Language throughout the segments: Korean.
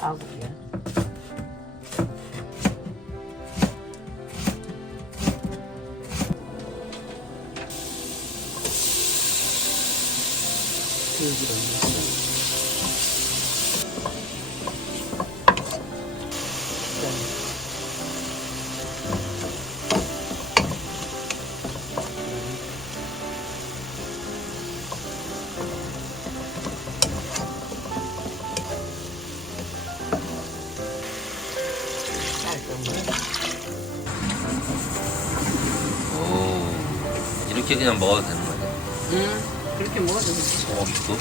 kaldırıyor. Kızdırın. 오 이렇게 그냥 먹어도 되는 거네 응, 그렇게 먹어도 되지. 소금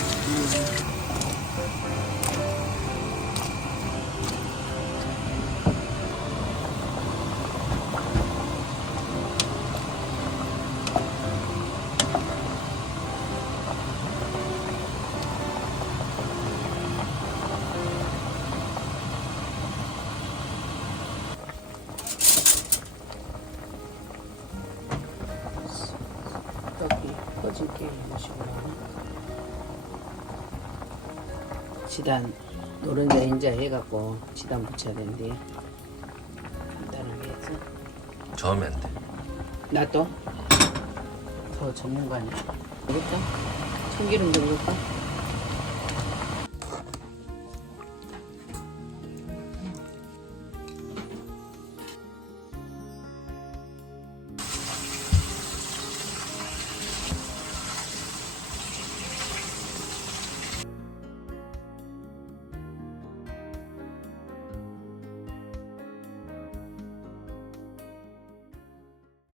떡이 꺼질게 해주시고 지단 노른자 인자 해갖고 지단 붙여야 되는데. 간단하게 해서. 저으면 안돼. 나도 더 전문가니 이럴까? 참기름 좀 넣을까?